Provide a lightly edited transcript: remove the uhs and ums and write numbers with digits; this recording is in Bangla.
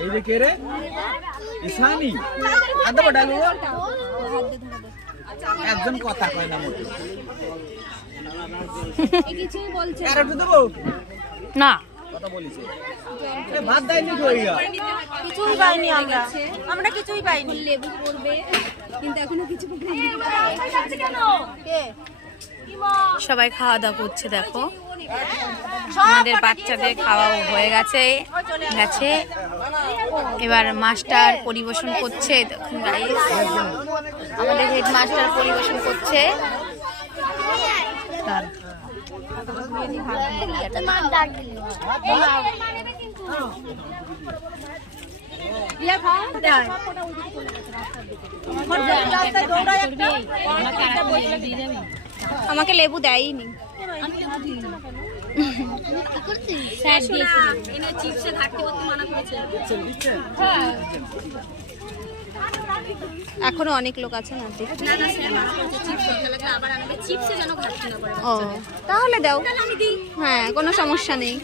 এই যে কে রে ইসানি আদা বড়ালো একজন কথা কয় না মোটে কিছুই বলছে আর একটু দেবো না কথা বলিছে এ ভাত দাইনি কইয়া কিছুই পাইনি আমরা কিছুই পাইনি লেবু পড়বে কিন্তু এখনো কিছু কে সবাই খাওয়া দাওয়া করছে দেখো আমাদের বাচ্চাদের খাওয়া হয়ে গেছে এবার মাস্টার পরিবেশন করছে দেখুন গাইস আমাদের হেড মাস্টার পরিবেশন করছে আমাকে লেবু দেয়নি এখনো অনেক লোক আছে না ও তাহলে দাও হ্যাঁ কোনো সমস্যা নেই